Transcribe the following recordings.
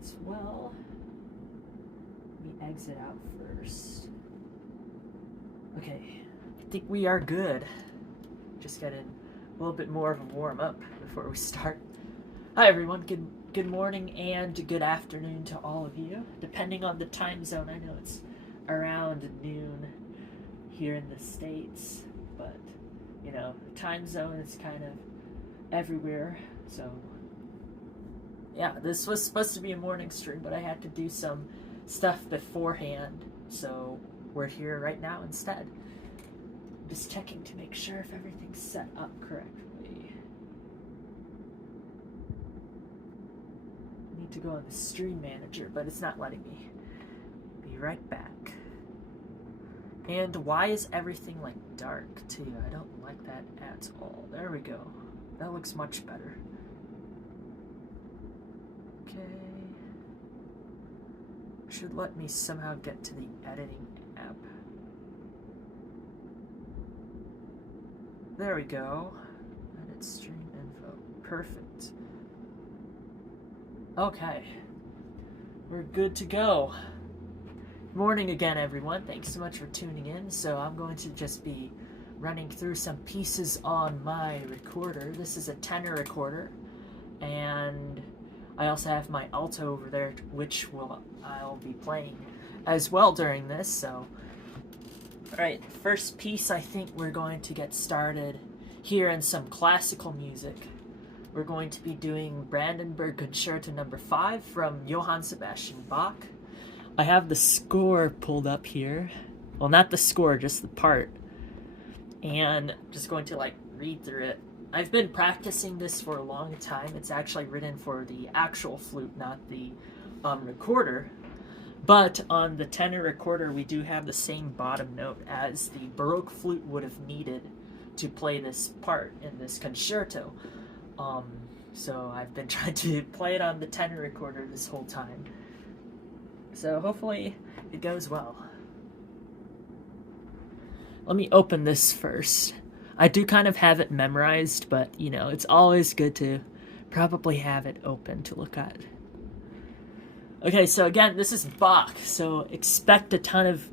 as well. Let me exit out first. Okay, I think we are good. Just getting a little bit more of a warm up before we start. Hi everyone, good morning and good afternoon to all of you, depending on the time zone. I know it's around noon here in the States, but you know, the time zone is kind of everywhere, so yeah, this was supposed to be a morning stream, but I had to do some stuff beforehand, so we're here right now instead. Just checking to make sure if everything's set up correctly. I need to go on the stream manager, but it's not letting me. Be right back. And why is everything like dark too? I don't like that at all. There we go. That looks much better. Okay. Should let me somehow get to the editing app. There we go. Edit stream info. Perfect. Okay. We're good to go. Morning again, everyone. Thanks so much for tuning in. So I'm going to just be running through some pieces on my recorder. This is a tenor recorder, and I also have my alto over there, which I'll be playing as well during this. So, all right, first piece, I think we're going to get started here in some classical music. We're going to be doing Brandenburg Concerto No. 5 from Johann Sebastian Bach. I have the score pulled up here. Well, not the score, just the part. And I'm just going to read through it. I've been practicing this for a long time. It's actually written for the actual flute, not the recorder. But on the tenor recorder, we do have the same bottom note as the Baroque flute would have needed to play this part in this concerto. So I've been trying to play it on the tenor recorder this whole time. So hopefully it goes well. Let me open this first. I do kind of have it memorized, but you know, it's always good to probably have it open to look at. Okay, so again, this is Bach, so expect a ton of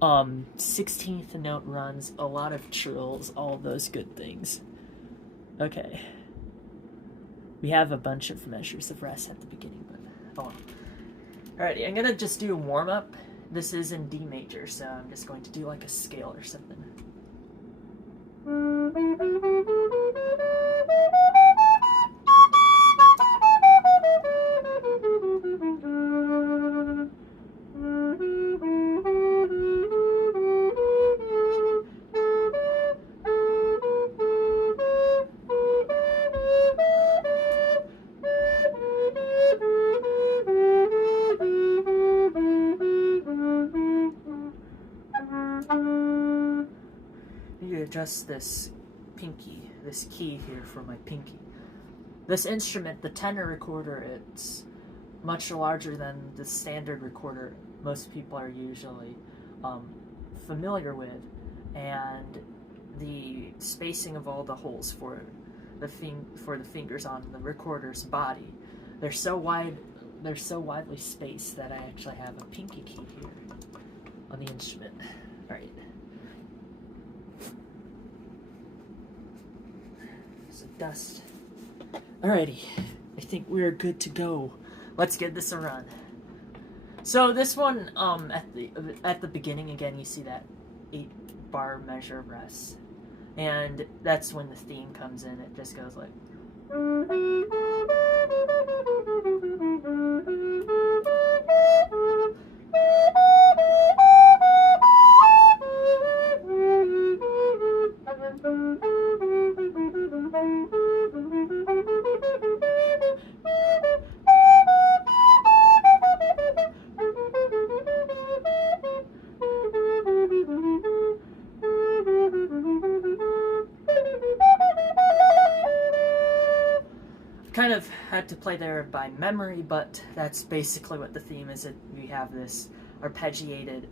16th note runs, a lot of trills, all of those good things. Okay. We have a bunch of measures of rest at the beginning, but oh well. Alrighty, I'm gonna just do a warm-up. This is in D major, so I'm just going to do like a scale or something. Adjust this pinky, this key here for my pinky. This instrument, the tenor recorder, it's much larger than the standard recorder most people are usually familiar with, and the spacing of all the holes for the fingers on the recorder's body, they're so widely spaced that I actually have a pinky key here on the instrument. All right. Dust. Alrighty, I think we're good to go. Let's give this a run. So this one, at the beginning again, you see that 8-bar measure of rest, and that's when the theme comes in. It just goes like. Kind of had to play there by memory, but that's basically what the theme is. We have this arpeggiated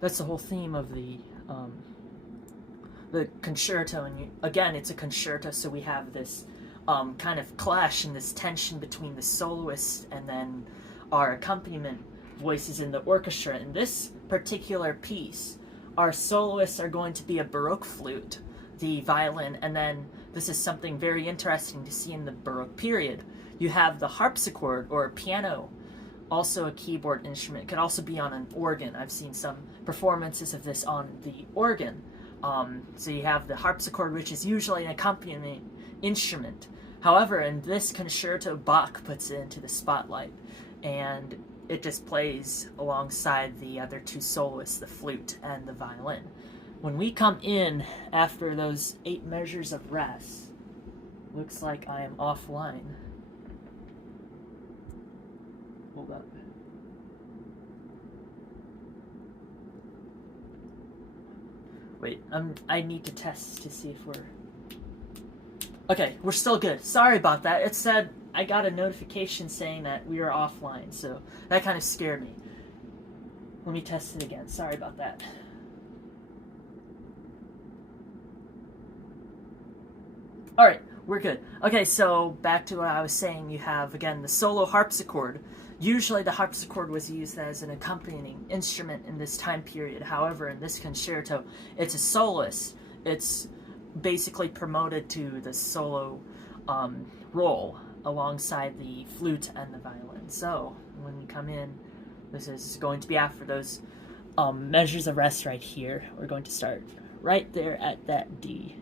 That's the whole theme of the the concerto, and again, it's a concerto, so we have this kind of clash and this tension between the soloist and then our accompaniment voices in the orchestra. In this particular piece, our soloists are going to be a Baroque flute, the violin, and then this is something very interesting to see in the Baroque period. You have the harpsichord or piano, also a keyboard instrument. It could also be on an organ. I've seen some performances of this on the organ. So you have the harpsichord, which is usually an accompaniment instrument. However, in this concerto, Bach puts it into the spotlight, and it just plays alongside the other two soloists, the flute and the violin. When we come in after those 8 measures of rest, looks like I am offline. Hold up. Wait, I need to test to see if we're... Okay, we're still good. Sorry about that. It said I got a notification saying that we were offline, so that kind of scared me. Let me test it again. Sorry about that. Alright, we're good. Okay, so back to what I was saying. You have, again, the solo harpsichord. Usually the harpsichord was used as an accompanying instrument in this time period. However, in this concerto, it's a soloist. It's basically promoted to the solo role alongside the flute and the violin. So, when we come in, this is going to be after those measures of rest right here. We're going to start right there at that D.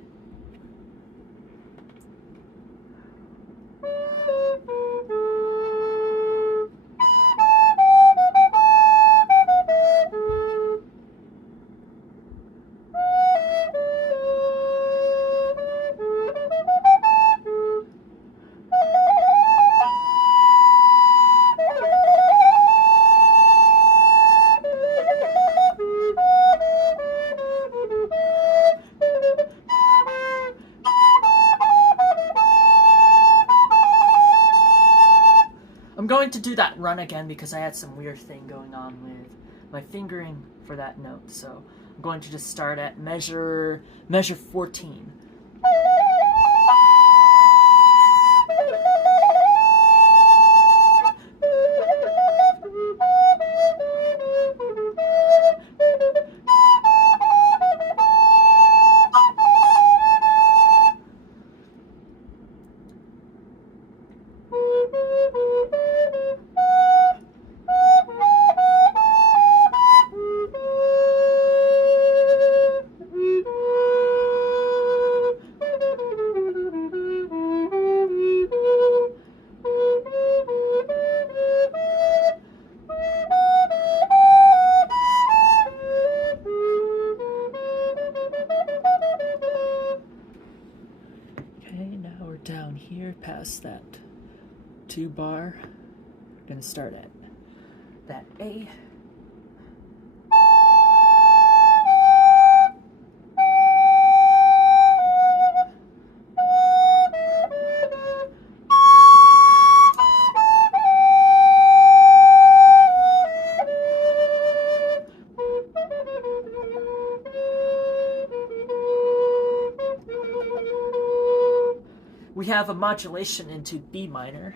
I'm going to do that run again because I had some weird thing going on with my fingering for that note. So I'm going to just start at measure 14. Down here past that 2 bar, we're going to start at that A. We have a modulation into B minor.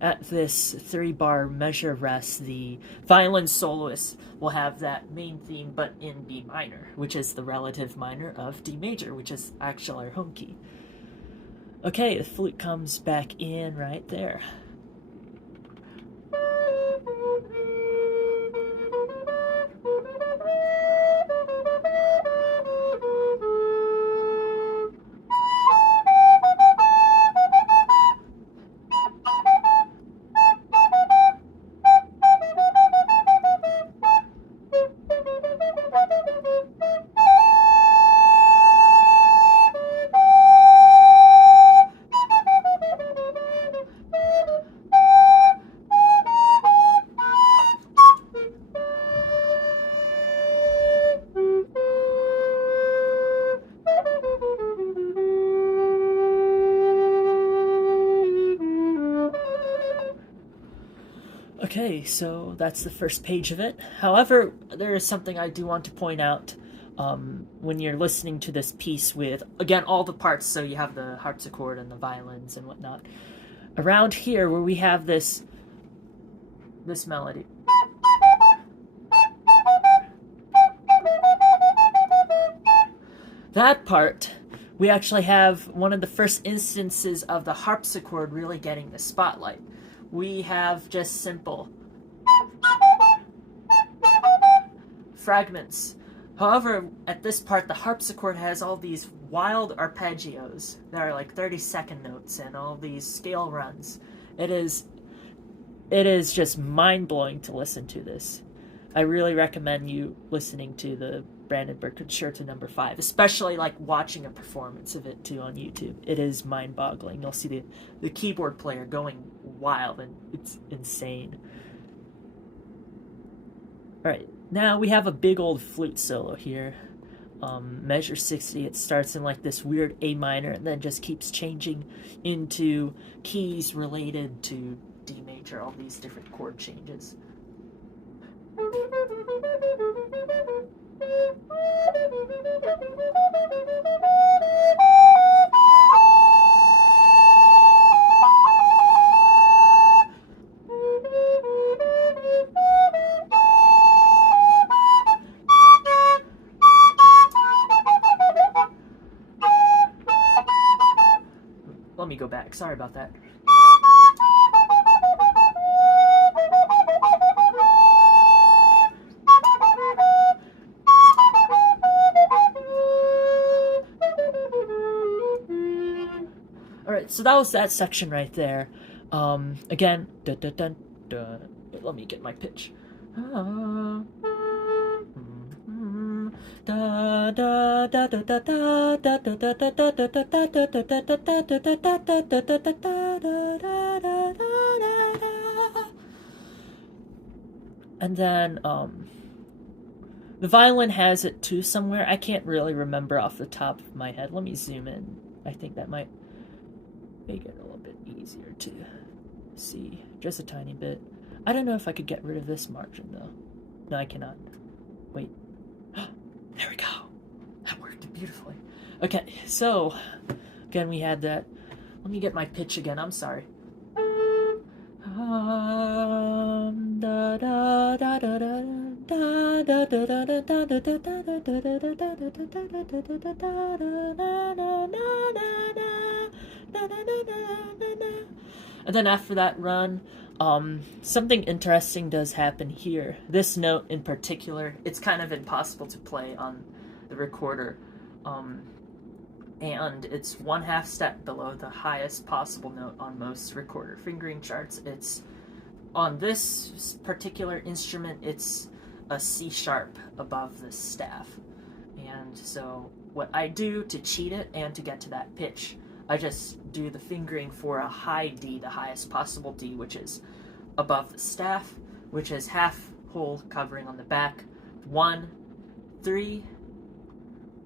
At this 3 bar measure rest, the violin soloist will have that main theme but in B minor, which is the relative minor of D major, which is actually our home key. Okay, the flute comes back in right there. Okay, so that's the first page of it. However, there is something I do want to point out. when you're listening to this piece with, again, all the parts, so you have the harpsichord and the violins and whatnot, around here where we have this melody. That part, we actually have one of the first instances of the harpsichord really getting the spotlight. We have just simple fragments. However, at this part, the harpsichord has all these wild arpeggios that are like 30-second notes and all these scale runs. It is just mind-blowing to listen to this. I really recommend you listening to the Brandenburg Concerto No. 5, especially like watching a performance of it too on YouTube. It is mind-boggling. You'll see the keyboard player going wild, and it's insane. Alright, now we have a big old flute solo here. Measure 60, it starts in like this weird A minor and then just keeps changing into keys related to D major, all these different chord changes. Let me go back, sorry about that. Alright, so that was that section right there. Again, dun, dun, dun, dun. Let me get my pitch. And then the violin has it too somewhere. I can't really remember off the top of my head. Let me zoom in. I think that might make it a little bit easier to see, just a tiny bit. I don't know if I could get rid of this margin though. No, I cannot. Wait. There we go. That worked beautifully. Okay, so again we had that. Let me get my pitch again. I'm sorry. And then after that run, something interesting does happen here. This note in particular, it's kind of impossible to play on the recorder. And it's 1/2 step below the highest possible note on most recorder fingering charts. It's on this particular instrument, it's a C sharp above the staff. And so what I do to cheat it and to get to that pitch, I just do the fingering for a high D, the highest possible D, which is above the staff, which is half hole covering on the back. 1, 3,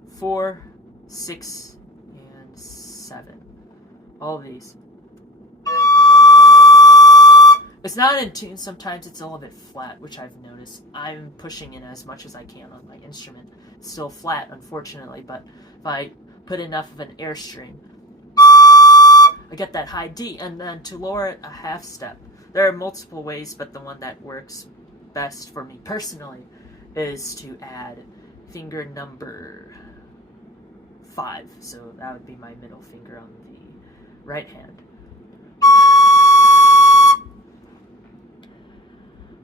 4, 6, and 7. All of these. It's not in tune, sometimes it's a little bit flat, which I've noticed. I'm pushing in as much as I can on my instrument. It's still flat, unfortunately, but if I put enough of an airstream, I get that high D, and then to lower it a 1/2 step. There are multiple ways, but the one that works best for me personally is to add finger number 5. So that would be my middle finger on the right hand.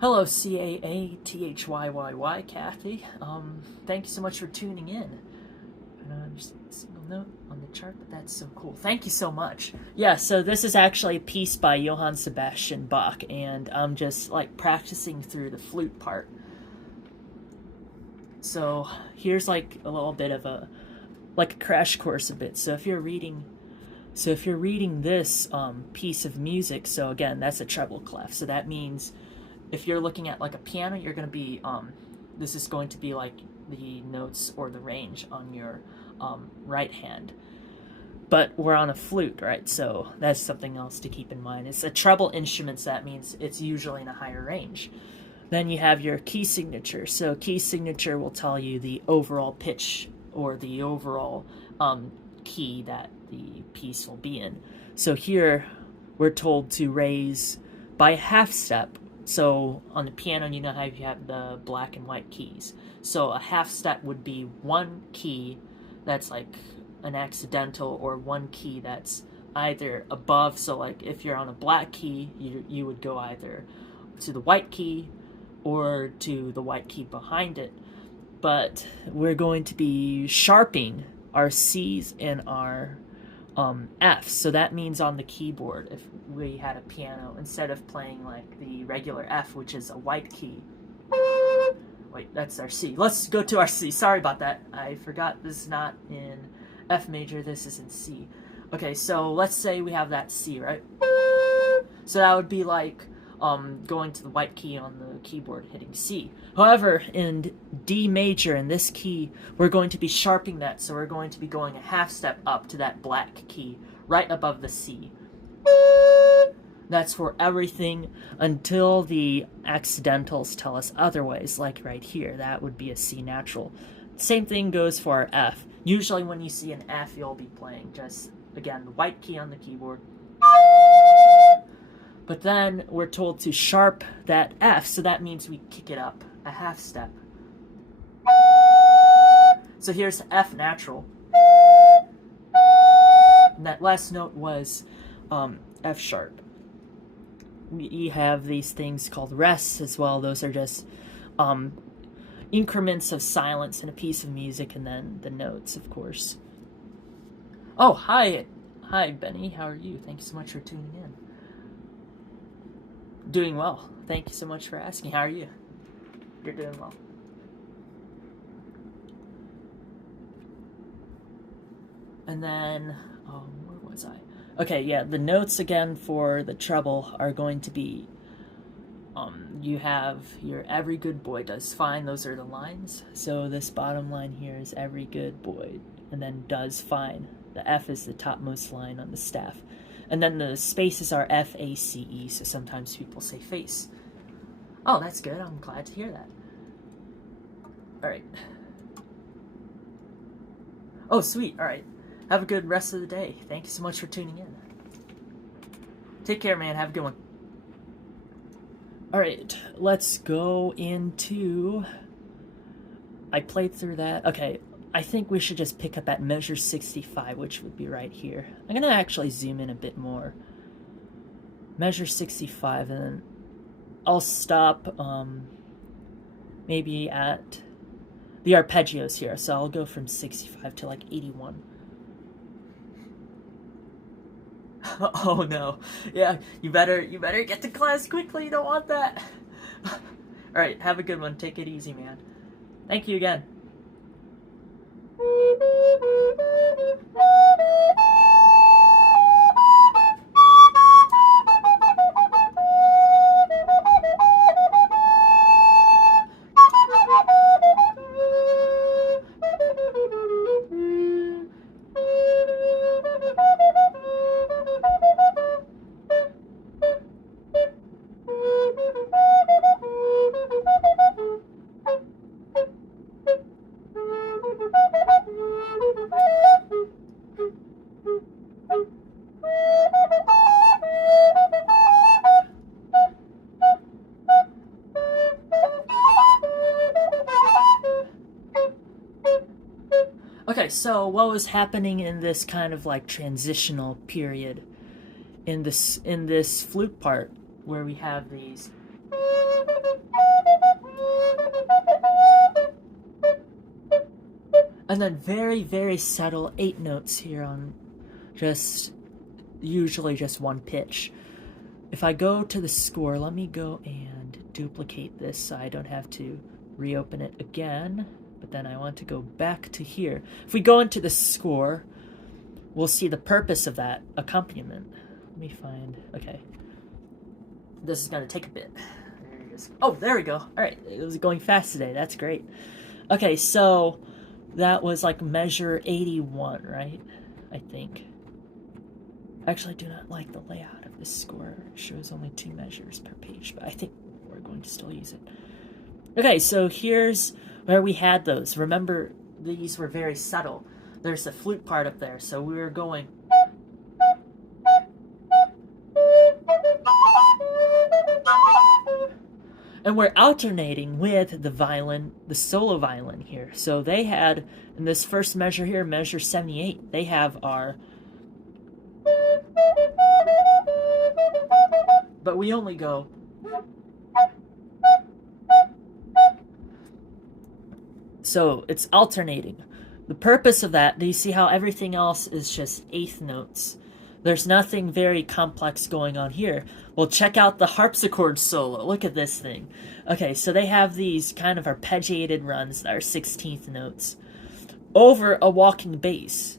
Hello, CAATHYYY, Kathy. Thank you so much for tuning in. Just a single note on the chart, but that's so cool. Thank you so much. Yeah, so this is actually a piece by Johann Sebastian Bach, and I'm just like practicing through the flute part. So here's like a little bit of a crash course a bit. So if you're reading this piece of music, so again, that's a treble clef. So that means if you're looking at like a piano, you're going to be, this is going to be like the notes or the range on your right hand. But we're on a flute, right? So that's something else to keep in mind. It's a treble instrument, so that means it's usually in a higher range. Then you have your key signature. So key signature will tell you the overall pitch or the overall key that the piece will be in. So here we're told to raise by a half step. So on the piano, you know how you have the black and white keys. So a half step would be one key that's like an accidental, or one key that's either above. So like if you're on a black key, you would go either to the white key or to the white key behind it. But we're going to be sharping our C's and our F's. So that means on the keyboard, if we had a piano, instead of playing like the regular F, which is a white key. Wait, that's our C. Let's go to our C. Sorry about that. I forgot this is not in F major, this is in C. Okay, so let's say we have that C, right? So that would be like going to the white key on the keyboard, hitting C. However, in D major, in this key, we're going to be sharpening that, so we're going to be going a half step up to that black key, right above the C. That's for everything until the accidentals tell us otherwise, like right here. That would be a C natural. Same thing goes for our F. Usually when you see an F, you'll be playing just, again, the white key on the keyboard. But then we're told to sharp that F, so that means we kick it up a half step. So here's F natural. And that last note was F sharp. We have these things called rests as well. Those are just increments of silence in a piece of music, and then the notes, of course. Oh, hi, Benny. How are you? Thank you so much for tuning in. Doing well. Thank you so much for asking. How are you? You're doing well. And then, where was I? Okay, yeah, the notes again for the treble are going to be, you have your every good boy does fine. Those are the lines. So this bottom line here is every good boy, and then does fine. The F is the topmost line on the staff. And then the spaces are F-A-C-E, so sometimes people say face. Oh, that's good. I'm glad to hear that. All right. Oh, sweet. All right. Have a good rest of the day. Thank you so much for tuning in. Take care, man. Have a good one. All right. Let's go into... I played through that. Okay. I think we should just pick up at measure 65, which would be right here. I'm going to actually zoom in a bit more. Measure 65, and then I'll stop maybe at the arpeggios here. So I'll go from 65 to like 81. Oh no. Yeah, you better get to class quickly. You don't want that. All right, have a good one. Take it easy, man. Thank you again. Okay, so what was happening in this kind of like transitional period in this flute part where we have these and then very, very subtle 8 notes here on usually just one pitch. If I go to the score, let me go and duplicate this so I don't have to reopen it again. But then I want to go back to here. If we go into the score, we'll see the purpose of that accompaniment. Let me find... Okay. This is going to take a bit. There it is. Oh, there we go. All right. It was going fast today. That's great. Okay, so that was like measure 81, right? I think. Actually, I do not like the layout of this score. It shows only 2 measures per page, but I think we're going going to still use it. Okay, so here's where we had those. Remember, these were very subtle. There's a flute part up there, so we were going. And we're alternating with the violin, the solo violin here. So they had, in this first measure here, measure 78, they have our. But we only go. So it's alternating. The purpose of that, do you see how everything else is just eighth notes? There's nothing very complex going on here. Well, check out the harpsichord solo. Look at this thing. Okay, so they have these kind of arpeggiated runs that are 16th notes over a walking bass.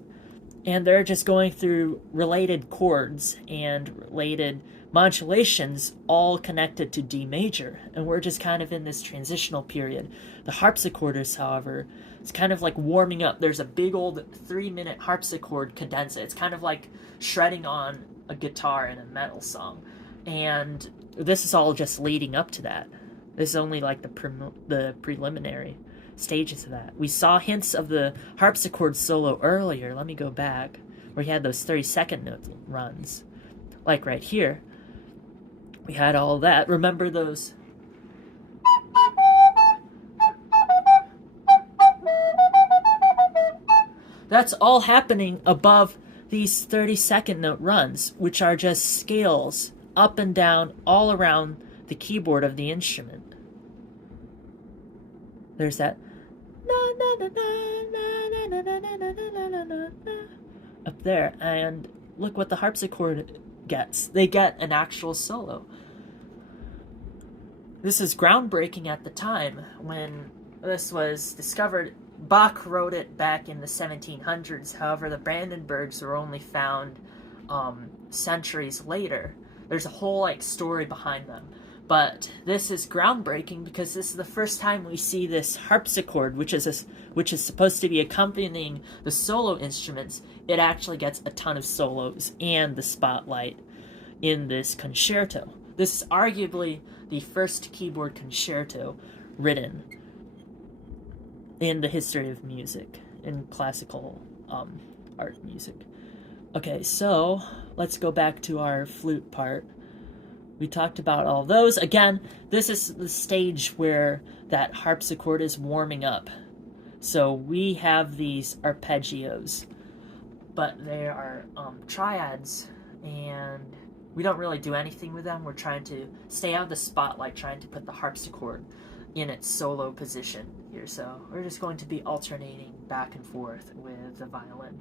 And they're just going through related chords and related modulations all connected to D major. And we're just kind of in this transitional period. The harpsichordist, however, it's kind of like warming up. There's a big old 3-minute harpsichord cadenza. It's kind of like shredding on a guitar in a metal song. And this is all just leading up to that. This is only like the preliminary stages of that. We saw hints of the harpsichord solo earlier. Let me go back, where he had those 32nd note runs. Like right here. We had all that. Remember those? That's all happening above these 32nd note runs, which are just scales up and down all around the keyboard of the instrument. There's that up there, and look what the harpsichord gets. They get an actual solo. This is groundbreaking at the time when this was discovered. Bach wrote it back in the 1700s. However, the Brandenburgs were only found centuries later. There's a whole story behind them. But this is groundbreaking because this is the first time we see this harpsichord, which is supposed to be accompanying the solo instruments. It actually gets a ton of solos and the spotlight in this concerto. This is arguably the first keyboard concerto written in the history of music, in classical art music. Okay, so let's go back to our flute part. We talked about all those. Again, this is the stage where that harpsichord is warming up. So we have these arpeggios, but they are triads, and we don't really do anything with them. We're trying to stay out of the spotlight, trying to put the harpsichord in its solo position here. So we're just going to be alternating back and forth with the violin.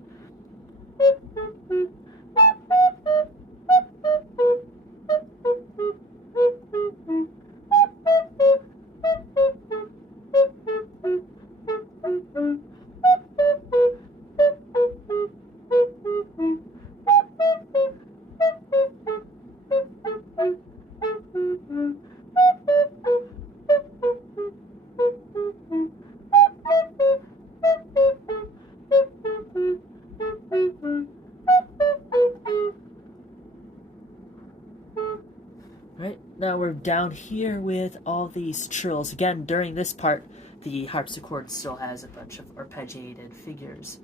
Right, now we're down here with all these trills. Again, during this part, the harpsichord still has a bunch of arpeggiated figures.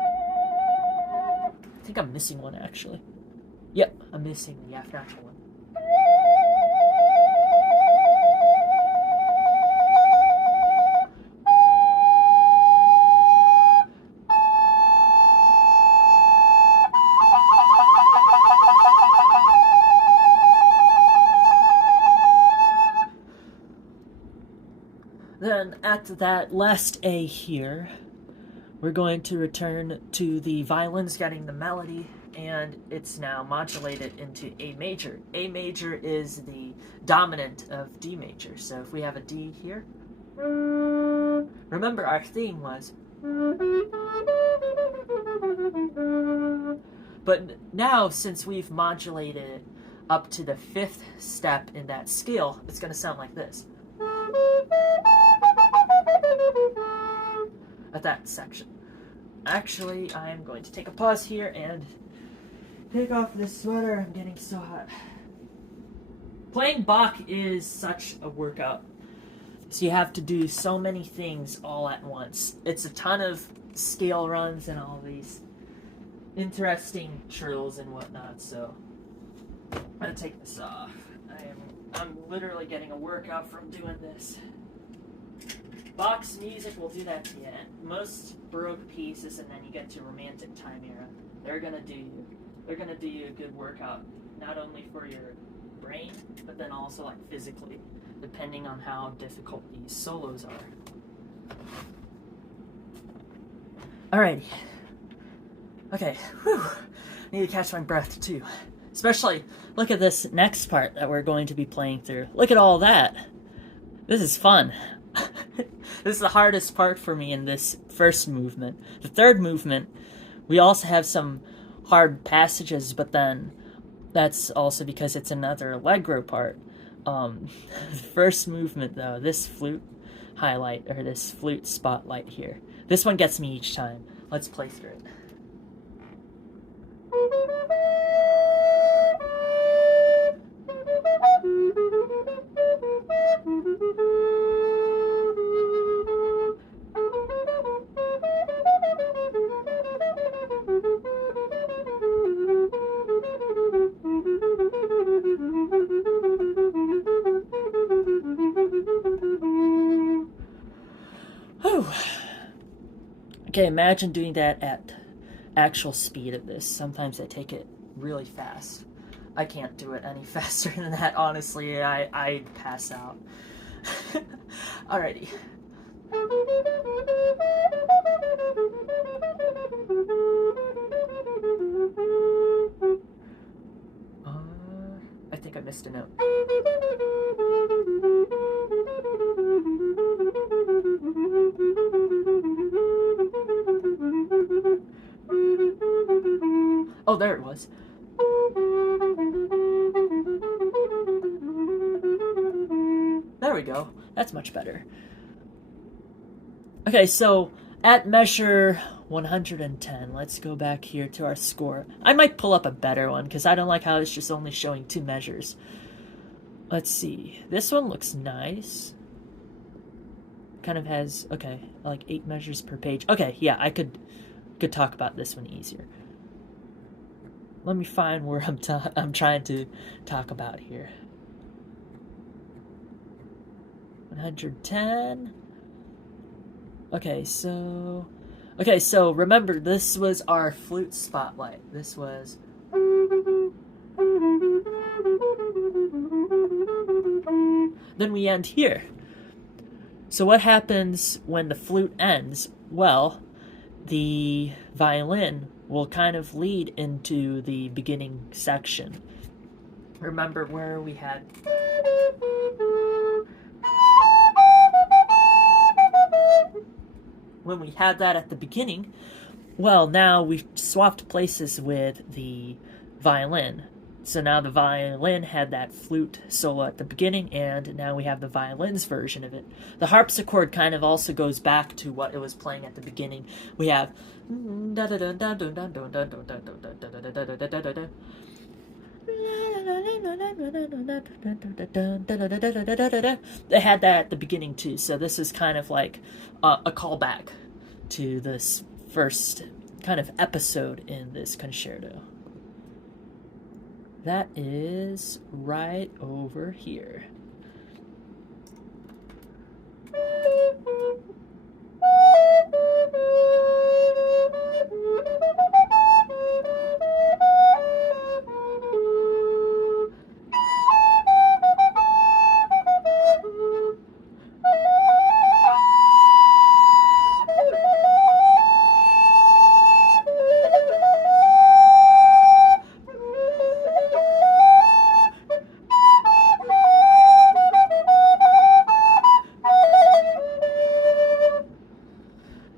I think I'm missing one, actually. Yep, I'm missing the F natural one. Then at that last A here, we're going to return to the violins getting the melody, and it's now modulated into A major. A major is the dominant of D major, so if we have a D here, remember our theme was, but now since we've modulated it up to the 5th step in that scale, it's going to sound like this. At that section. Actually, I'm going to take a pause here and take off this sweater. I'm getting so hot. Playing Bach is such a workout. So you have to do so many things all at once. It's a ton of scale runs and all these interesting trills and whatnot. So I'm gonna take this off. I'm literally getting a workout from doing this. Bach's music will do that to you. Most Baroque pieces, and then you get to Romantic time era. They're gonna do you a good workout, not only for your brain, but then also like physically, depending on how difficult these solos are. Alrighty. Okay. Whew. Need to catch my breath too. Especially, look at this next part that we're going to be playing through. Look at all that. This is fun. This is the hardest part for me in this first movement. The third movement, we also have some hard passages, but then that's also because it's another allegro part. The first movement, though, this flute highlight, or this flute spotlight here, this one gets me each time. Let's play through it. Whew. Okay, imagine doing that at actual speed of this. Sometimes I take it really fast. I can't do it any faster than that, honestly. I'd pass out. Alrighty. I think I missed a note. Oh, there it was. There we go. That's much better. Okay, so at measure 110, let's go back here to our score. I might pull up a better one because I don't like how it's just only showing 2 measures. Let's see. This one looks nice. Kind of has, okay, like 8 measures per page. Okay, yeah, I could talk about this one easier. Let me find where I'm trying to talk about here. 110. Okay, so remember, this was our flute spotlight. This was. Then we end here. So what happens when the flute ends? Well, the violin will kind of lead into the beginning section. Remember where we had. When we had that at the beginning, well, now we've swapped places with the violin. So now the violin had that flute solo at the beginning, and now we have the violin's version of it. The harpsichord kind of also goes back to what it was playing at the beginning. We have. They had that at the beginning too, so this is kind of like a callback to this first kind of episode in this concerto. That is right over here.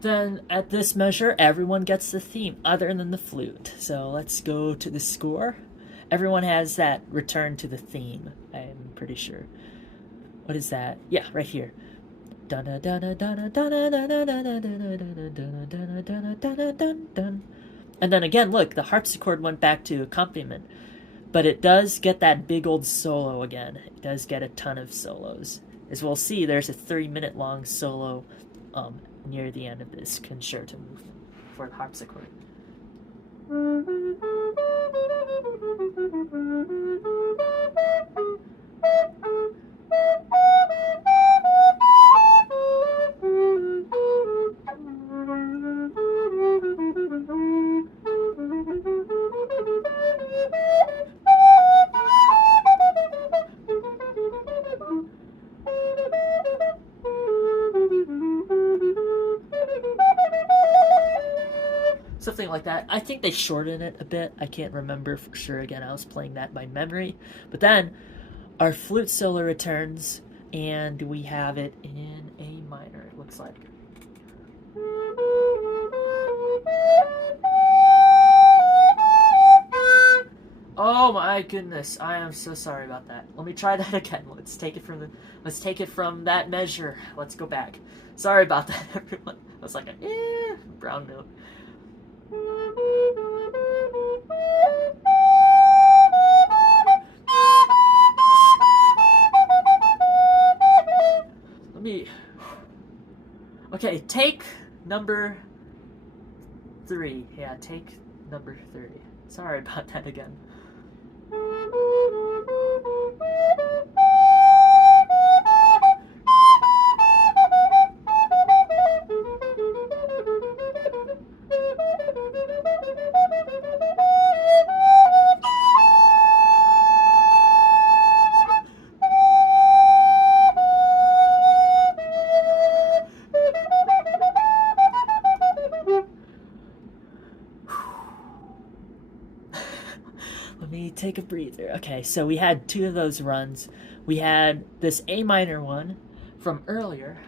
Then at this measure, everyone gets the theme other than the flute. So let's go to the score. Everyone has that return to the theme, I'm pretty sure. What is that? Yeah, right here. And then again, look, the harpsichord went back to accompaniment. but it does get that big old solo again. It does get a ton of solos. As we'll see, there's a 3-minute long solo near the end of this concerto movement for the harpsichord. Something like that. I think they shortened it a bit. I can't remember for sure. Again, I was playing that by memory. But then our flute solo returns, and we have it in A minor, it looks like. Oh my goodness, I am so sorry about that. Let me try that again. Let's take it from that measure. Let's go back. Sorry about that, everyone. I was like a brown note. Okay, take number 3. Yeah, take number 3. Sorry about that again. Let me take a breather. Okay, so we had 2 of those runs. We had this A minor one from earlier.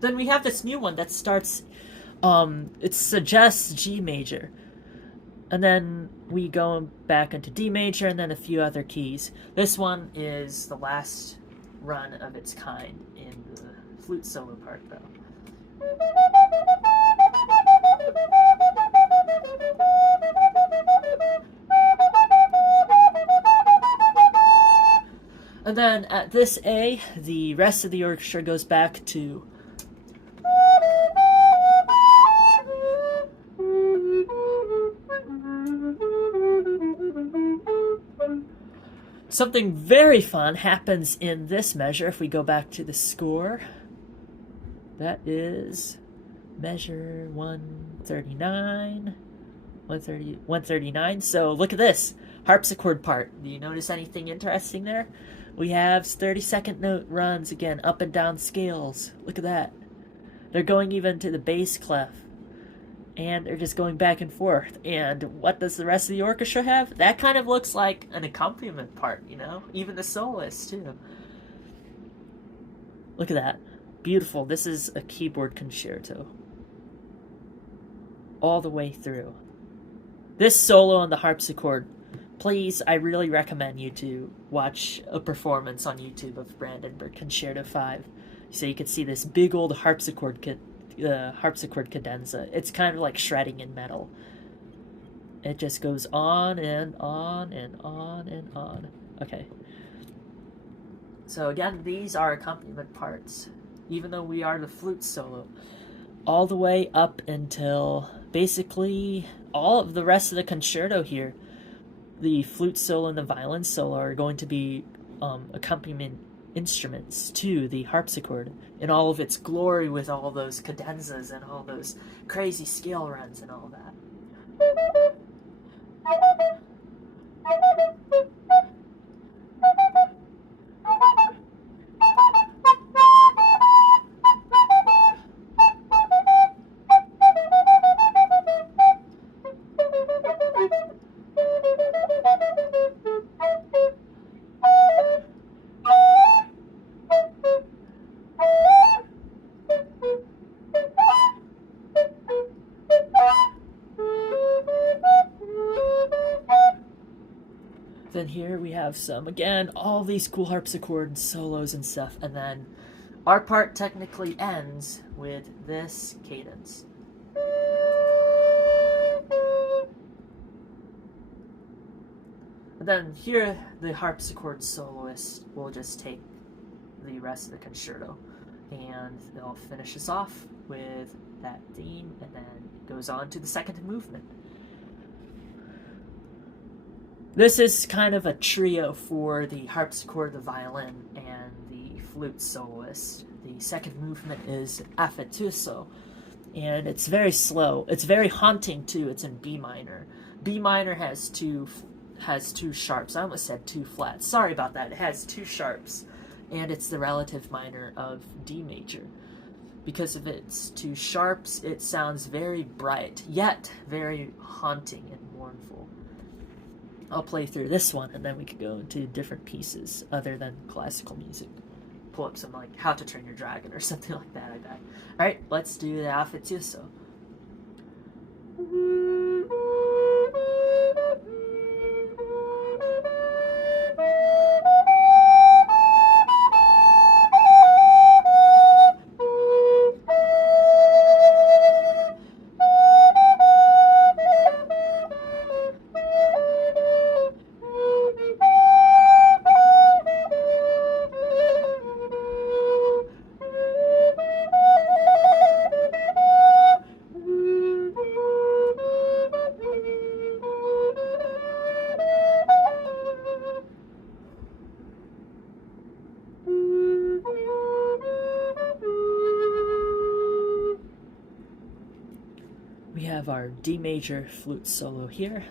Then we have this new one that starts, it suggests G major. And then we go back into D major and then a few other keys. This one is the last run of its kind in the flute solo part, though. And then at this A, the rest of the orchestra goes back to something very fun happens in this measure. If we go back to the score, that is measure 139, 139. So look at this harpsichord part. Do you notice anything interesting there? We have 30-second note runs again, up and down scales. Look at that. They're going even to the bass clef. And they're just going back and forth. And what does the rest of the orchestra have? That kind of looks like an accompaniment part, you know? Even the soloist, too. Look at that. Beautiful. This is a keyboard concerto. All the way through. This solo on the harpsichord, please, I really recommend you to watch a performance on YouTube of Brandenburg Concerto 5. So you can see this big old harpsichord cadenza. It's kind of like shredding in metal. It just goes on and on and on and on. Okay. So again, these are accompaniment parts, even though we are the flute solo. All the way up until basically all of the rest of the concerto here. The flute solo and the violin solo are going to be accompaniment instruments to the harpsichord in all of its glory, with all those cadenzas and all those crazy scale runs and all that. Then here we have some, again, all these cool harpsichord solos and stuff, and then our part technically ends with this cadence. And then here, the harpsichord soloist will just take the rest of the concerto, and they'll finish us off with that theme, and then it goes on to the second movement. This is kind of a trio for the harpsichord, the violin, and the flute soloist. The second movement is Arioso, and it's very slow. It's very haunting too. It's in B minor. B minor has two sharps. I almost said two flats. Sorry about that. It has two sharps, and it's the relative minor of D major. Because of its two sharps, it sounds very bright, yet very haunting and mournful. I'll play through this one, and then we could go into different pieces other than classical music. Pull up some, like, How to Train Your Dragon or something like that, I bet. Alright, let's do the Arioso. We have our D major flute solo here.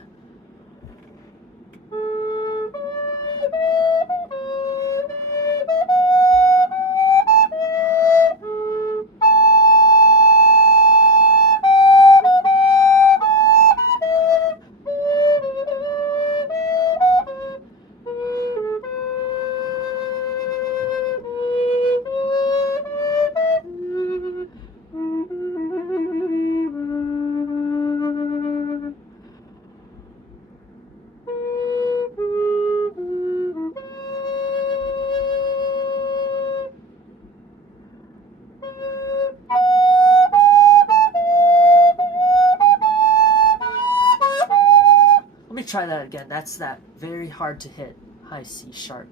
Let me try that again. That's that very hard to hit high C sharp.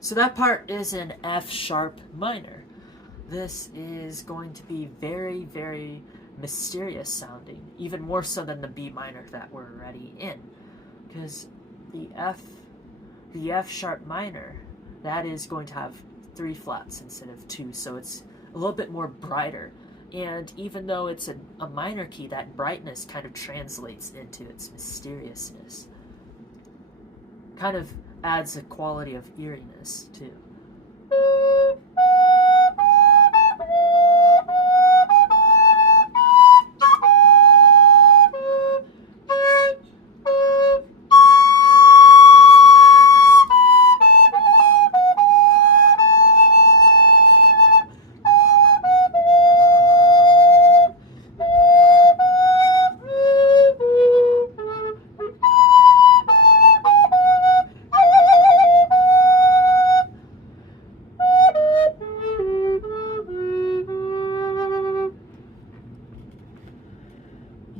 So that part is in F sharp minor. This is going to be very, very mysterious sounding, even more so than the B minor that we're already in. Because the F sharp minor, that is going to have 3 flats instead of 2, so it's a little bit more brighter. And even though it's a minor key, that brightness kind of translates into its mysteriousness. Kind of adds a quality of eeriness, too.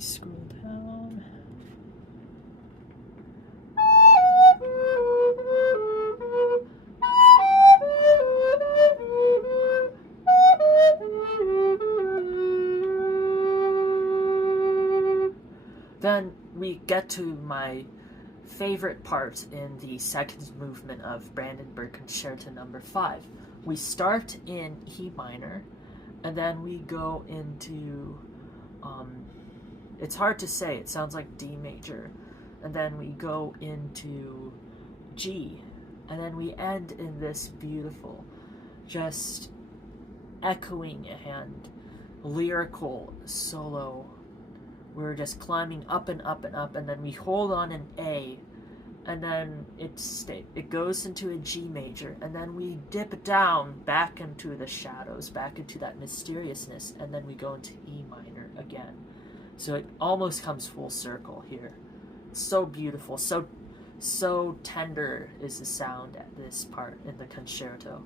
Scroll down. Then we get to my favorite part in the second movement of Brandenburg Concerto No. 5. We start in E minor, and then we go into, it's hard to say, it sounds like D major, and then we go into G, and then we end in this beautiful, just echoing and lyrical solo. We're just climbing up and up and up, and then we hold on an A, and then it goes into a G major, and then we dip down back into the shadows, back into that mysteriousness, and then we go into E minor again. So it almost comes full circle here. So beautiful, so tender is the sound at this part in the concerto.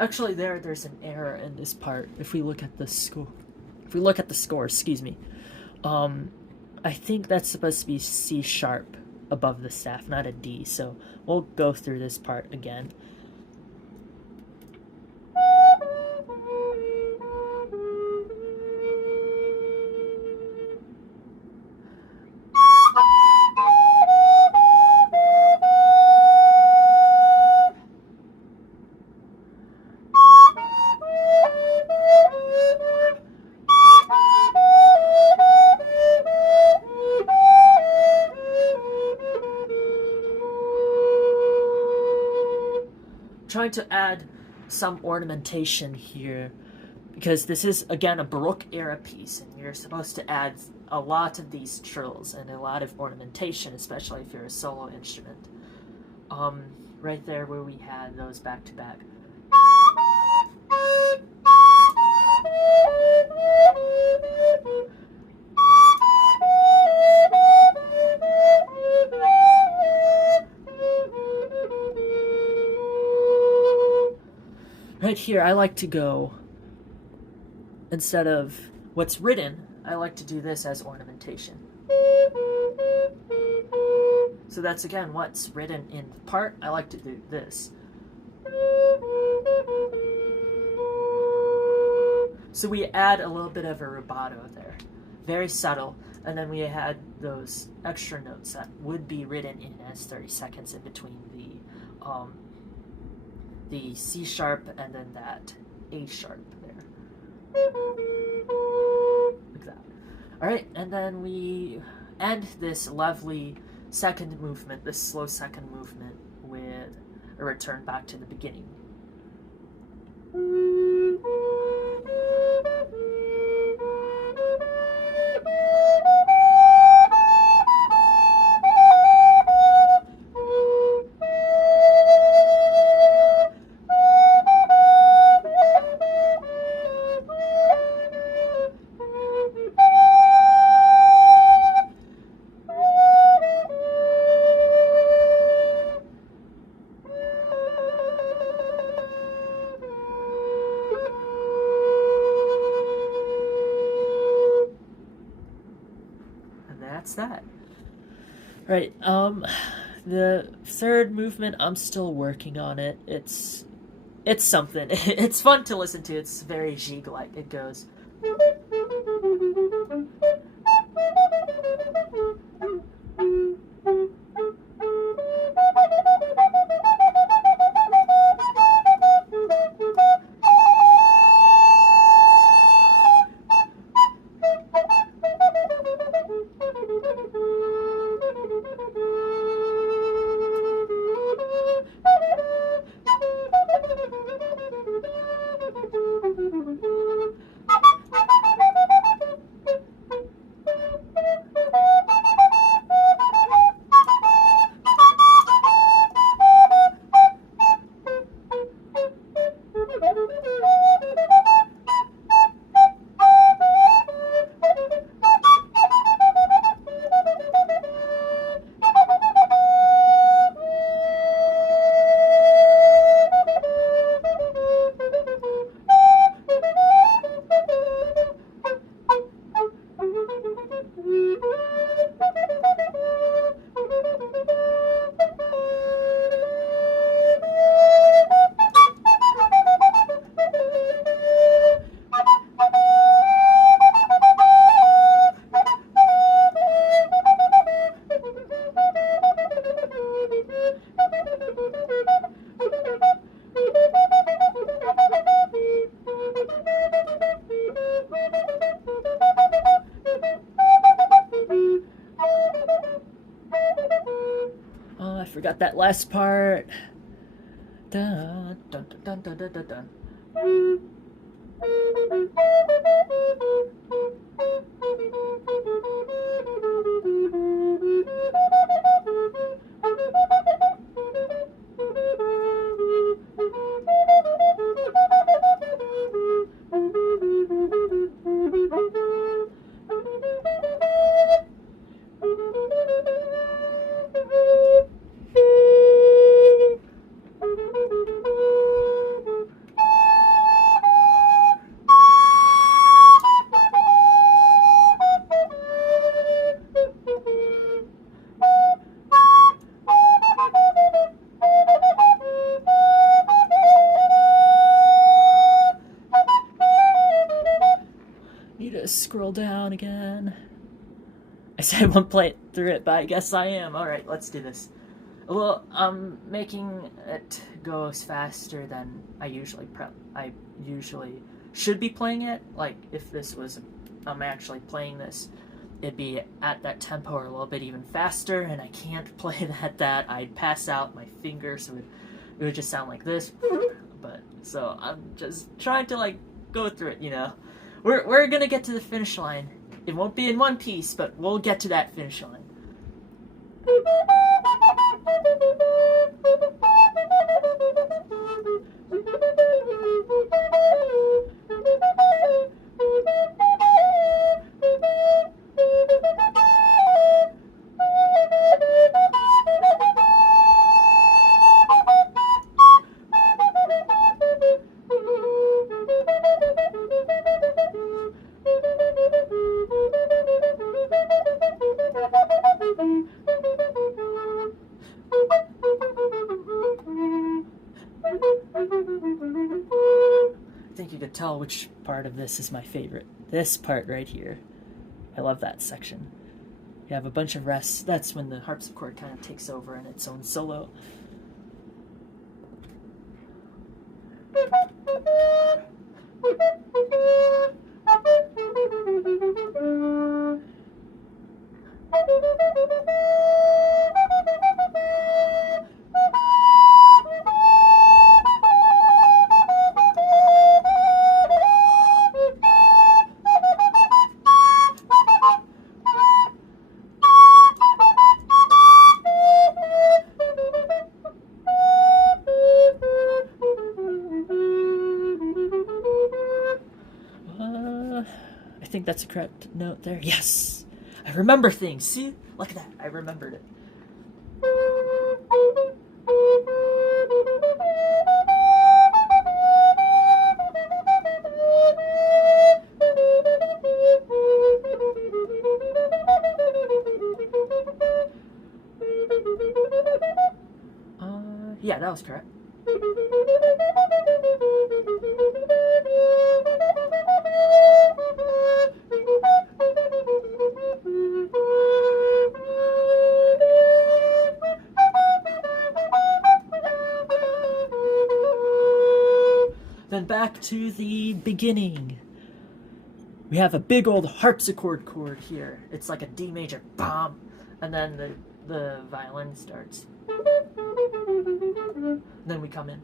Actually, there's an error in this part. If we look at the score, excuse me. I think that's supposed to be C sharp above the staff, not a D. So we'll go through this part again. Trying to add some ornamentation here, because this is again a Baroque era piece, and you're supposed to add a lot of these trills and a lot of ornamentation, especially if you're a solo instrument. Right there where we had those back to back. Right here, I like to go, instead of what's written, I like to do this as ornamentation. So that's again what's written in the part. I like to do this. So we add a little bit of a rubato there, very subtle, and then we had those extra notes that would be written in as 30 seconds in between the C sharp and then that A sharp there. Like that. Alright, and then we end this lovely second movement, this slow second movement, with a return back to the beginning. That's that. Right, the third movement, I'm still working on it. It's something. It's fun to listen to. It's very Gigue-like. It goes. got that last part. Dun, dun, dun, dun, dun, dun, dun. Need to scroll down again. I said I won't play it through it, but I guess I am. Alright, let's do this. Well, I'm making it go faster than I usually should be playing it. Like, if this was, I'm actually playing this, it'd be at that tempo or a little bit even faster, and I can't play it at that. I'd pass out my fingers, so it would just sound like this. But, so I'm just trying to, like, go through it, you know. We're gonna get to the finish line. It won't be in one piece, but we'll get to that finish line. I think you could tell which part of this is my favorite. This part right here. I love that section. You have a bunch of rests. That's when the harpsichord kind of takes over in its own solo. I think that's a correct note there. Yes! I remember things. See? Look at that. I remembered it. Yeah, that was correct. Then back to the beginning. We have a big old harpsichord chord here. It's like a D major, bomb, and then the violin starts. Then we come in.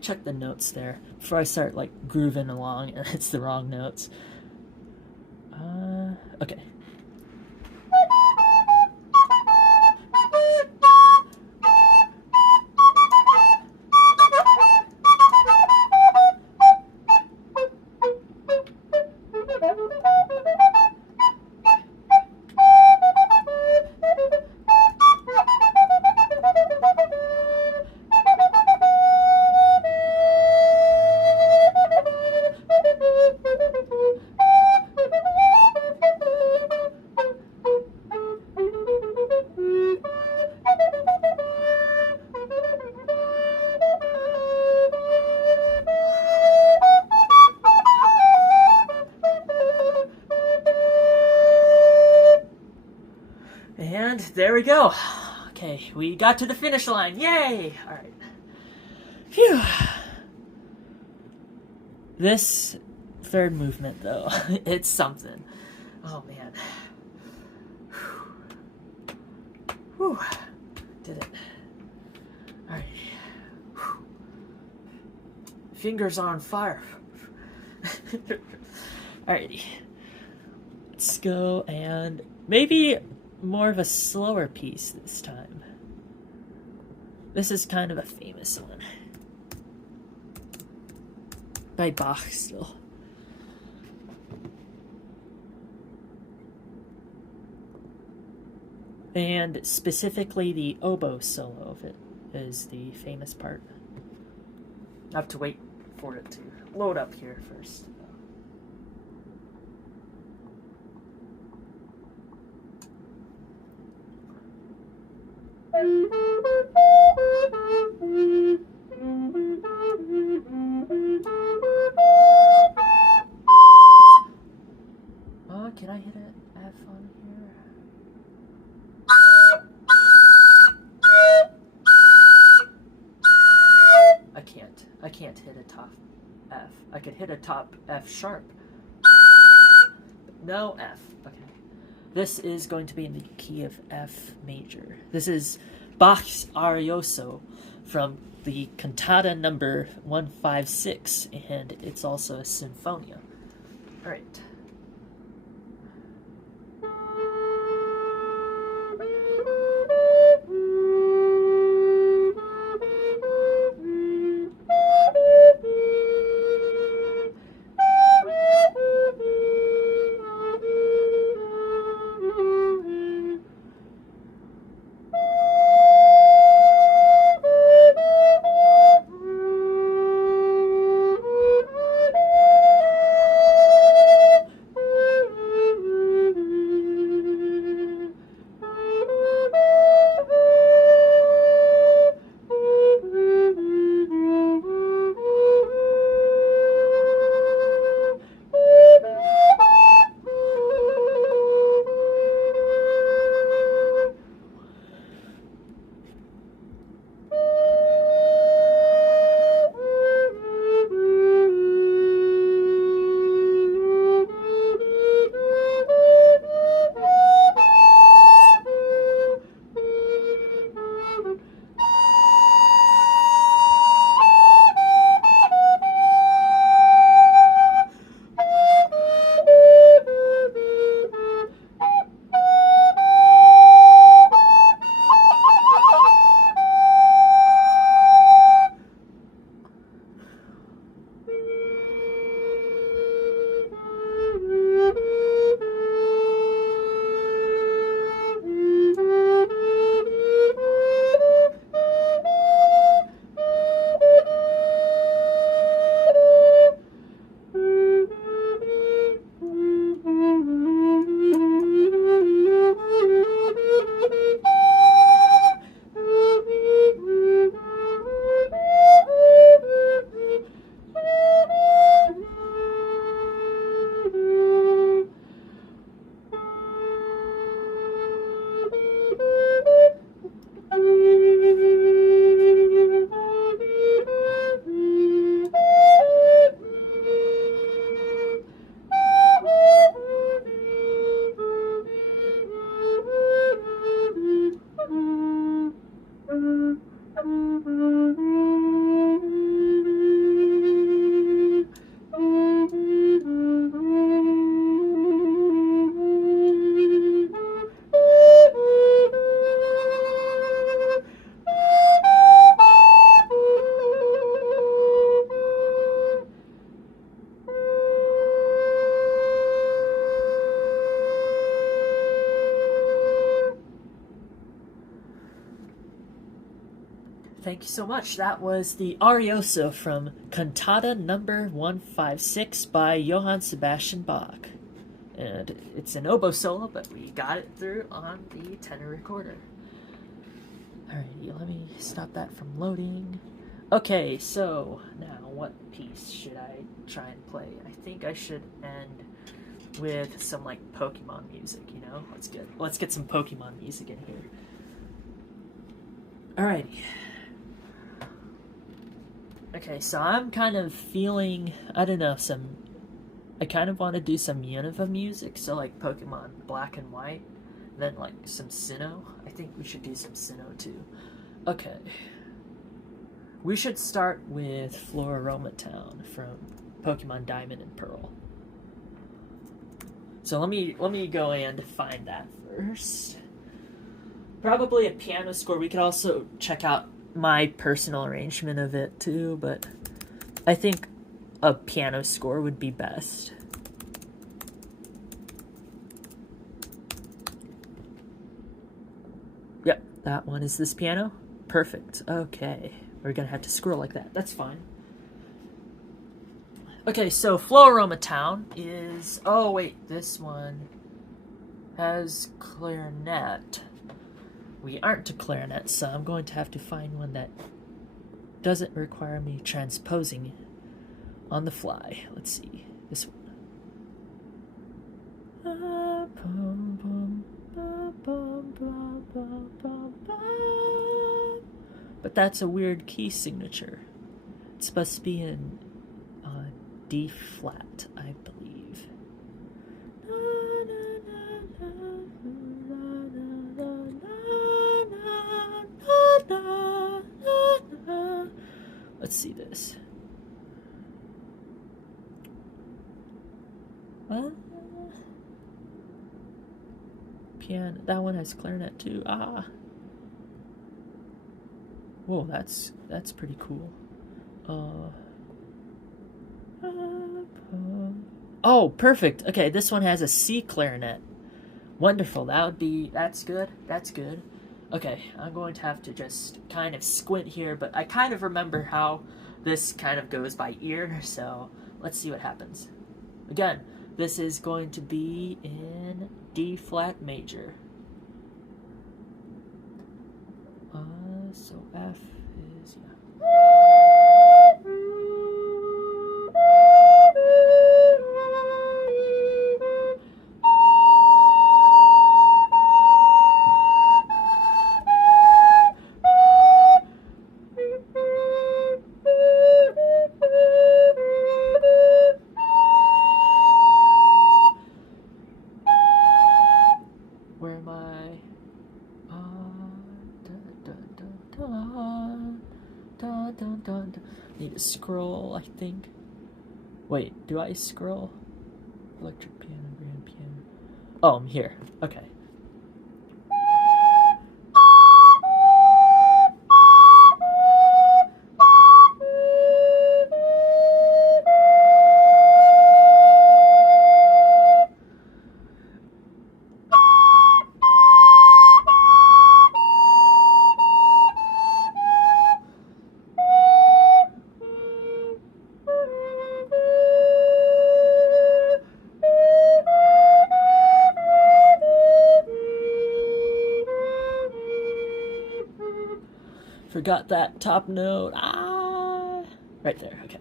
Check the notes there before I start like grooving along and it's the wrong notes. Okay. there we go. Okay, we got to the finish line. Yay! Alright. Phew. This third movement, though, it's something. Oh, man. Whew. Did it. Alright. Fingers on fire. Alrighty. Let's go, and maybe more of a slower piece this time. This is kind of a famous one. By Bach still. And specifically the oboe solo of it is the famous part. I have to wait for it to load up here first. Can I hit an F on here? I can't hit a top F. I could hit a top F sharp. But no F. Okay. This is going to be in the key of F major. This is Bach's Arioso from the Cantata number 156, and it's also a sinfonia. Alright. Thank you so much. That was the Arioso from Cantata number 156 by Johann Sebastian Bach. And it's an oboe solo, but we got it through on the tenor recorder. Alrighty, let me stop that from loading. Okay, so now what piece should I try and play? I think I should end with some like Pokemon music, you know? Let's get some Pokemon music in here. Alrighty. Okay, so I'm kind of feeling, I don't know, I kind of want to do some Unova music, so like Pokemon Black and White, and then like some Sinnoh. I think we should do some Sinnoh too. Okay. We should start with Floaroma Town from Pokemon Diamond and Pearl. So let me go and find that first. Probably a piano score. We could also check out my personal arrangement of it too, but I think a piano score would be best. Yep, that one is this piano. Perfect. Okay, we're gonna have to scroll like that. That's fine. Okay, so Floaroma Town is... Oh, wait, this one has clarinet. We aren't a clarinet, so I'm going to have to find one that doesn't require me transposing on the fly. Let's see. This one. But that's a weird key signature. It's supposed to be in D flat, I believe. Let's see this. Piano. That one has clarinet too. Ah. Whoa, that's pretty cool. Oh, perfect. Okay, this one has a C clarinet. Wonderful. That's good. That's good. Okay, I'm going to have to just kind of squint here, but I kind of remember how this kind of goes by ear, so let's see what happens. Again, this is going to be in D flat major. So F is, yeah. Where am I? Need to scroll, I think. Wait, do I scroll? Electric piano, grand piano. Oh, I'm here. Okay. Forgot that top note. Ah! Right there, okay.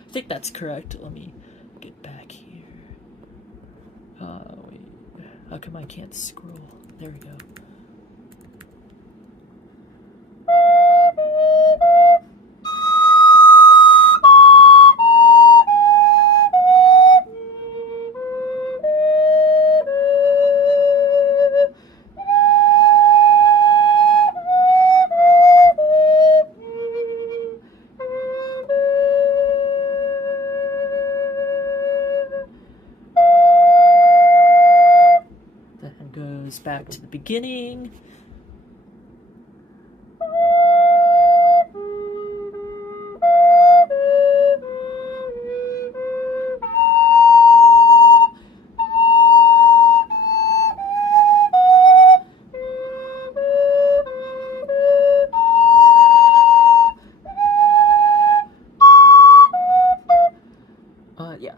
I think that's correct. Let me get back here. Wait. How come I can't scroll? There we go. goes back to the beginning. Yeah.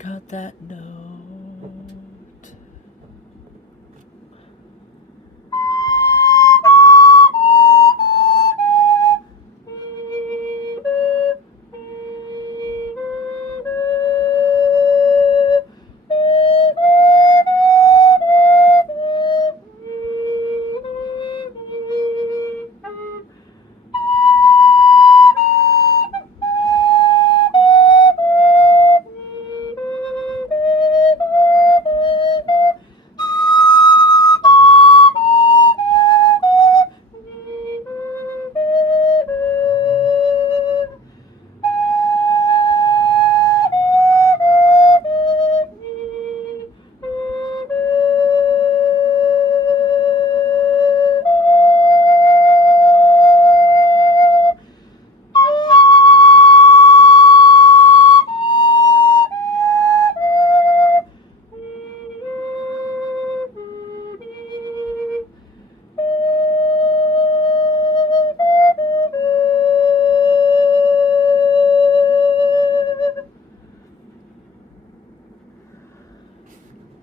Got that note.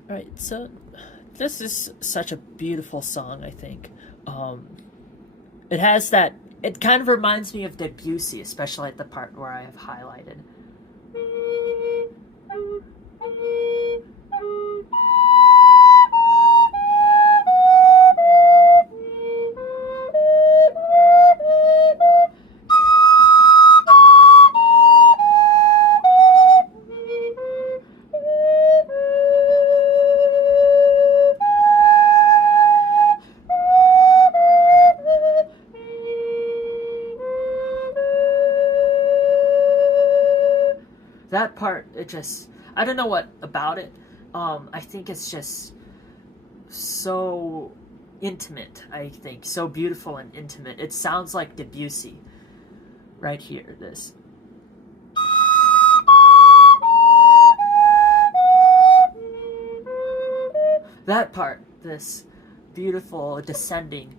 Right, so this is such a beautiful song, I think. It has that, it kind of reminds me of Debussy, especially at the part where I have highlighted. That part, it just, I don't know what about it. I think it's just so intimate, I think. So beautiful and intimate. It sounds like Debussy right here, this. That part, this beautiful descending.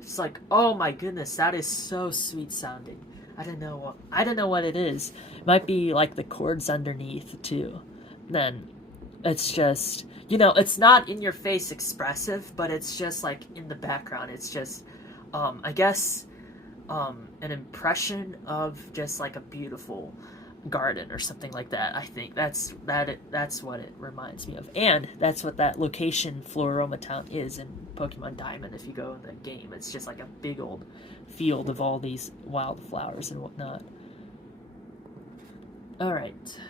It's like, oh my goodness, that is so sweet sounding. I don't know what it is. It might be like the chords underneath too. Then it's just, it's not in your face expressive, but it's just like in the background. It's just I guess an impression of just like a beautiful garden or something like that. I think that's what it reminds me of, and that's what that location Floaroma town is in Pokemon Diamond. If you go in the game, it's just like a big old field of all these wildflowers and whatnot. All right,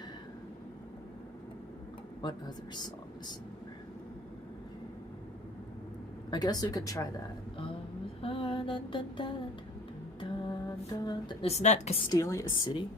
what other songs? I guess we could try that. Isn't that Castelia City?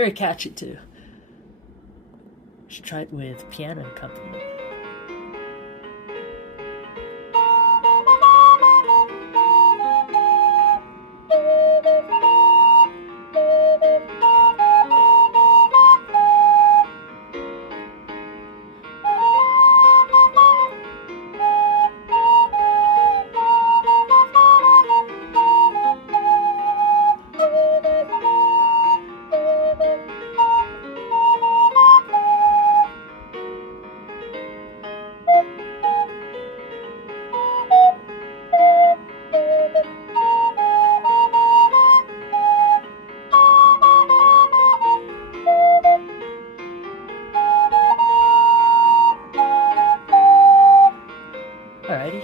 Very catchy too. Should try it with piano accompaniment. Alrighty.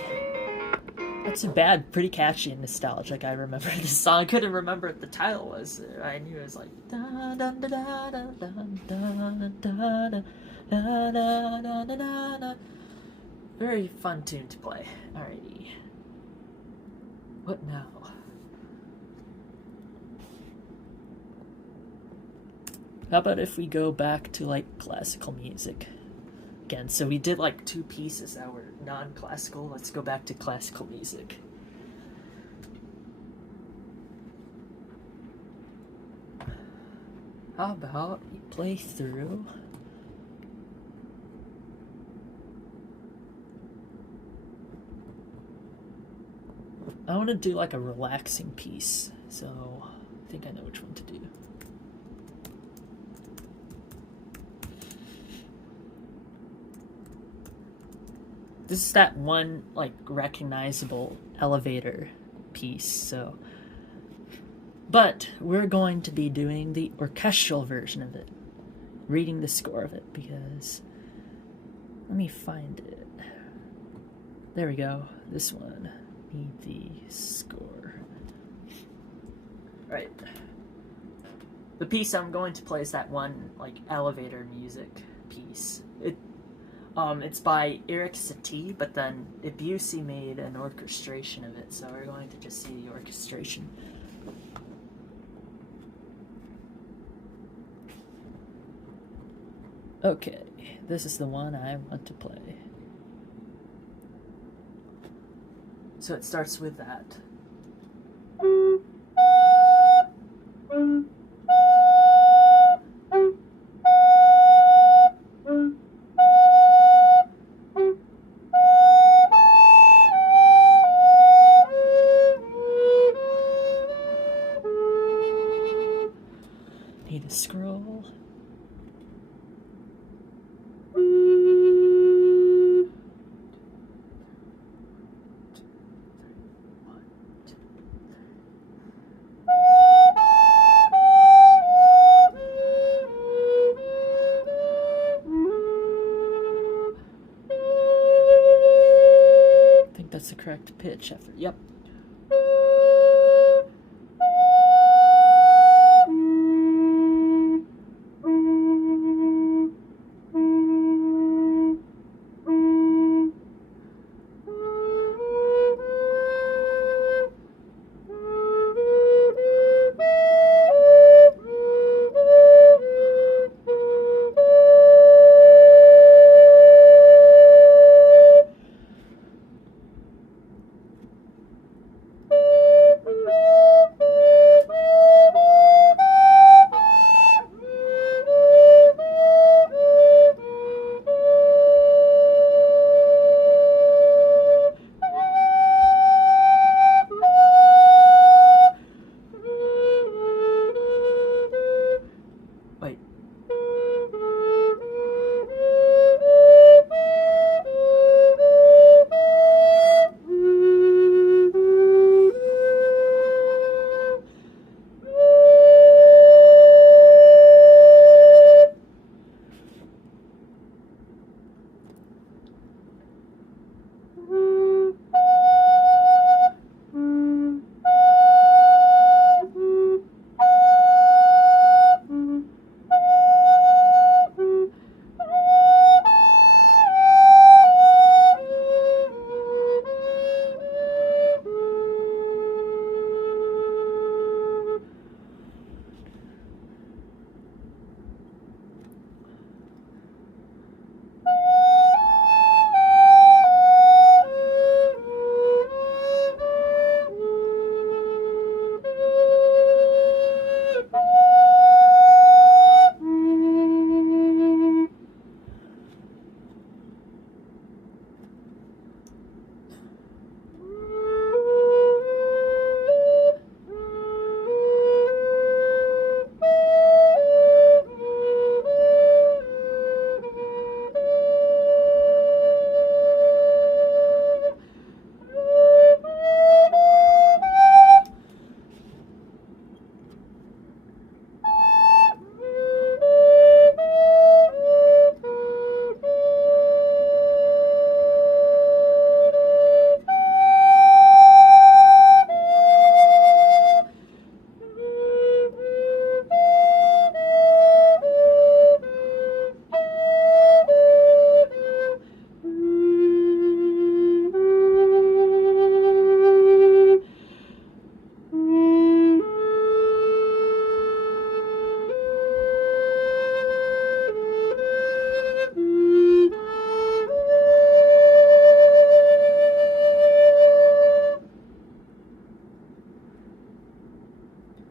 Not too bad. Pretty catchy and nostalgic. I remember this song. I couldn't remember what the title was. I knew it was like da da da da da da da da da da da. Very fun tune to play. Alrighty. What now? How about if we go back to like classical music? Again, so we did like 2 pieces that were non-classical. Let's go back to classical music. How about we play through I want to do like a relaxing piece, so I think I know which one to do. This is that one, like, recognizable elevator piece, so... But we're going to be doing the orchestral version of it. Reading the score of it, because... Let me find it. There we go. This one. Need the score. Right. The piece I'm going to play is that one, like, elevator music piece. It's by Eric Satie, but then Debussy made an orchestration of it, so we're going to just see the orchestration. Okay, this is the one I want to play. So it starts with that. Need a scroll. I think that's the correct pitch after. Yep.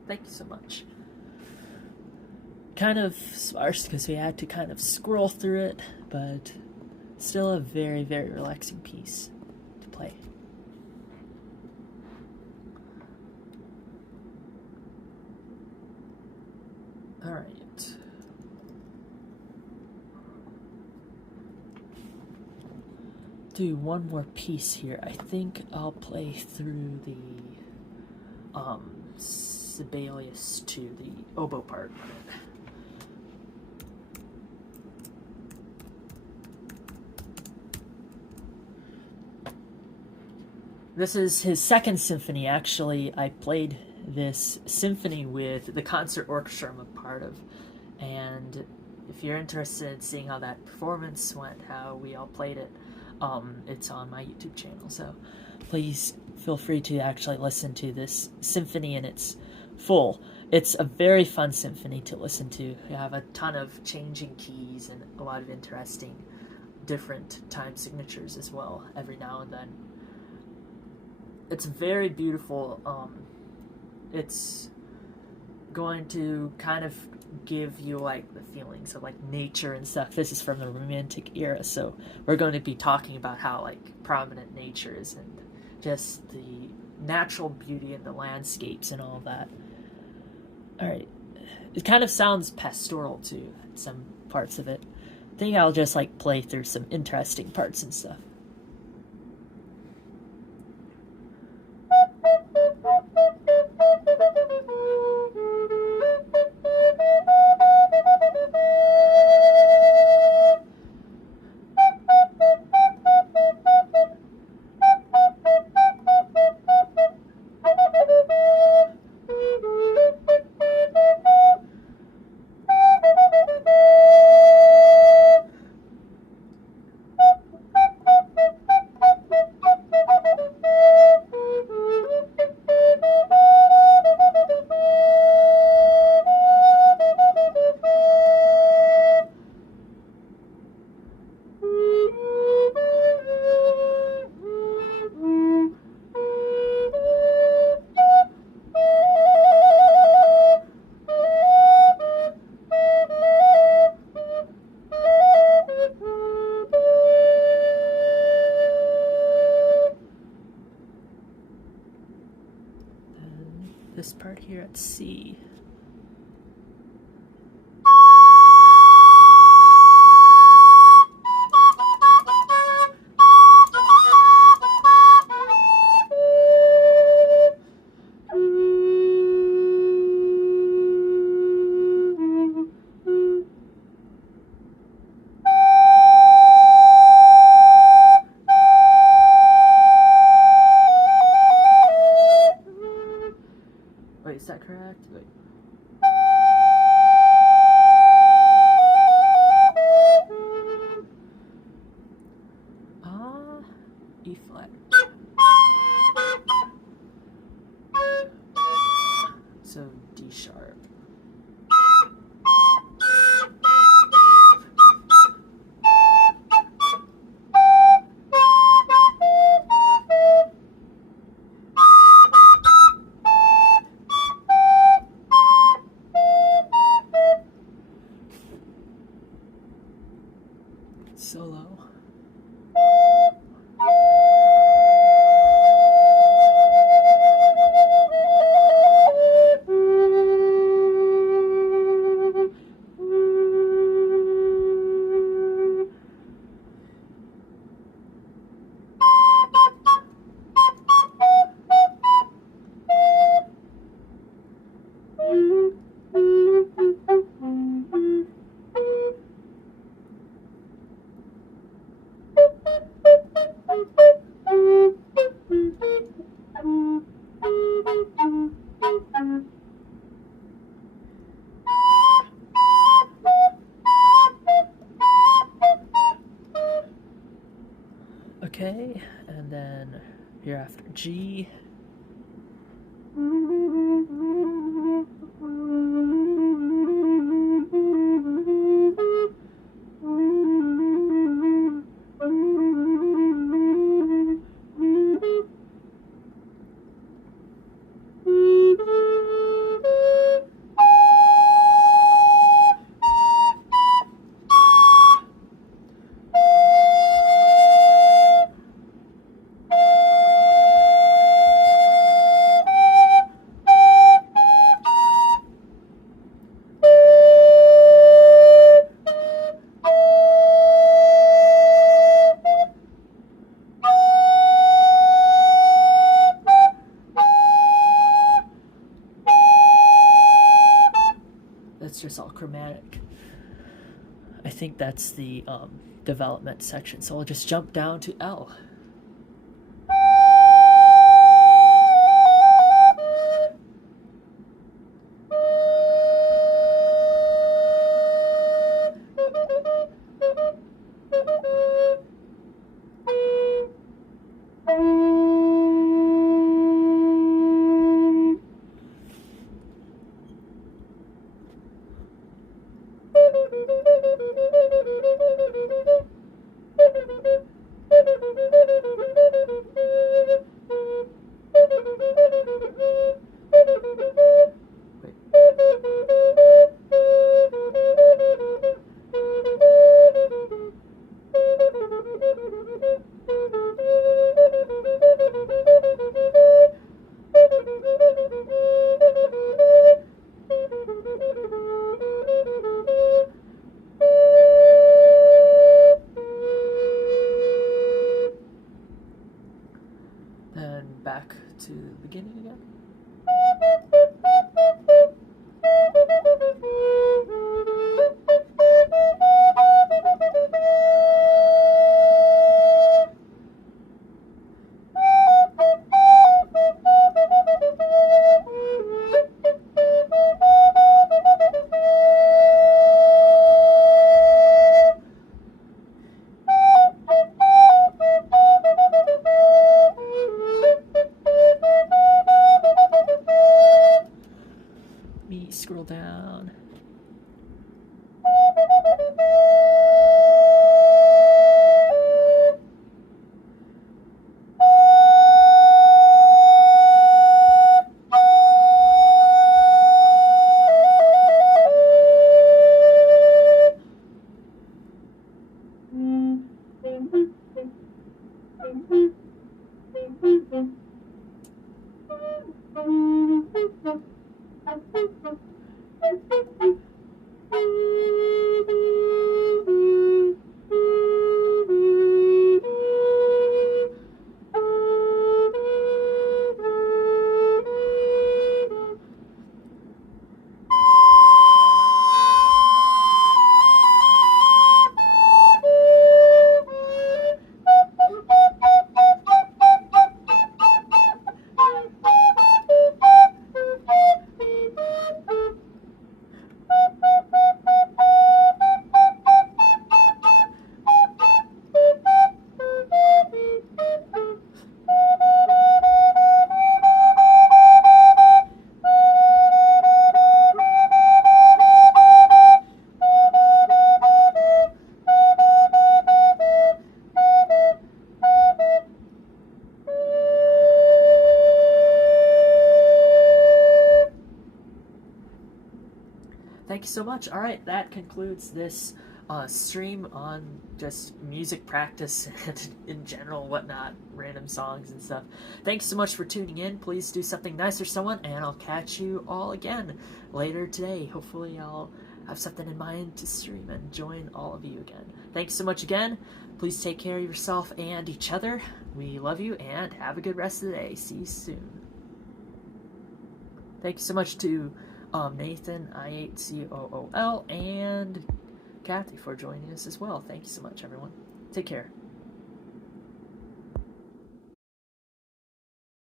Thank you so much. Kind of sparse because we had to kind of scroll through it, but still a very, very relaxing piece to play. All right. Do one more piece here. I think I'll play through the Sibelius to the oboe part. This is his second symphony. Actually, I played this symphony with the concert orchestra I'm a part of, and if you're interested in seeing how that performance went, how we all played it, it's on my YouTube channel, so please feel free to actually listen to this symphony in its full. It's a very fun symphony to listen to. You have a ton of changing keys and a lot of interesting different time signatures as well every now and then. It's very beautiful. It's going to kind of give you like the feelings of like nature and stuff. This is from the Romantic era, so we're going to be talking about how like prominent nature is and just the natural beauty and the landscapes and all that. All right, it kind of sounds pastoral too, some parts of it. I think I'll just like play through some interesting parts and stuff. This part here at C. Wait, is that correct? Wait. E flat. So D sharp. Solo. Okay, and then here after G. it's just all chromatic. I think that's the development section. So I'll just jump down to L. Then back to the beginning again. Scroll down. Thank you so much. All right, that concludes this stream on just music practice and in general, whatnot, random songs and stuff. Thanks so much for tuning in. Please do something nice for someone, and I'll catch you all again later today. Hopefully I'll have something in mind to stream and join all of you again. Thanks so much again. Please take care of yourself and each other. We love you, and have a good rest of the day. See you soon. Thank you so much to Nathan, I8COOL, and Kathy for joining us as well. Thank you so much, everyone. Take care.